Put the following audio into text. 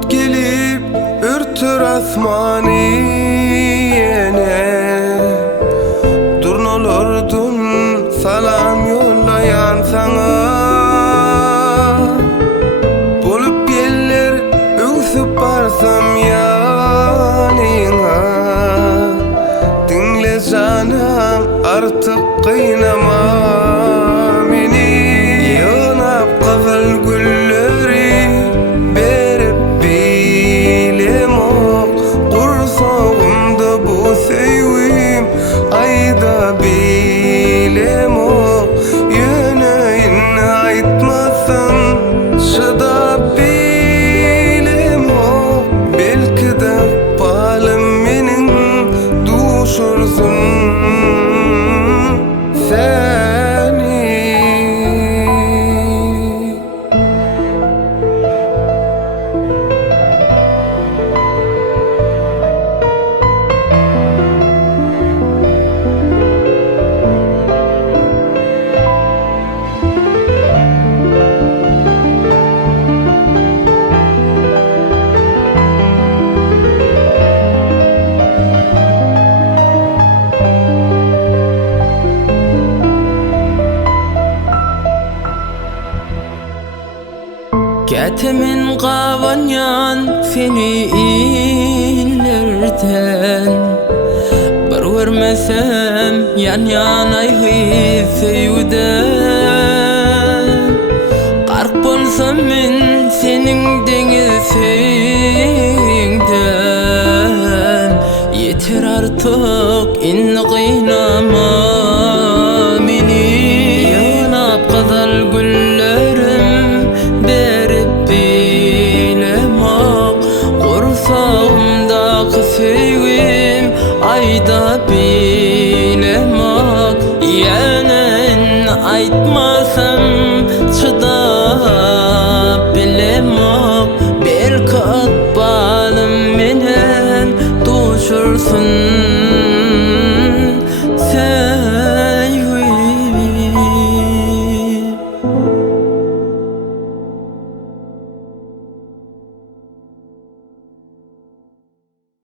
Bulut gelip ürtür asmani yene, Durnolordun salam yollayan sana. Bolup yeller öksüp barsam yanına, dinle canım artık kıynama beni. Yanap kızıl gülleri berip bilim ok, kursağımda bu sevim ayda bilim ok. Yüneğini aytmasam şıdap bilim ok, belki de balım menin duşursun seni. Kätemin qavanyan seni illerden, bir görmesem yan yanayı sevden. Qark bolsam men senin dengizingden, yeter artık inni qıynama meni. Yanap kızıl güllerim berip bilim ok, kursağımdaki sevgim ayda bilim ok. Yanen aytmasam çıdap bilim ok, belki balım menen duşursun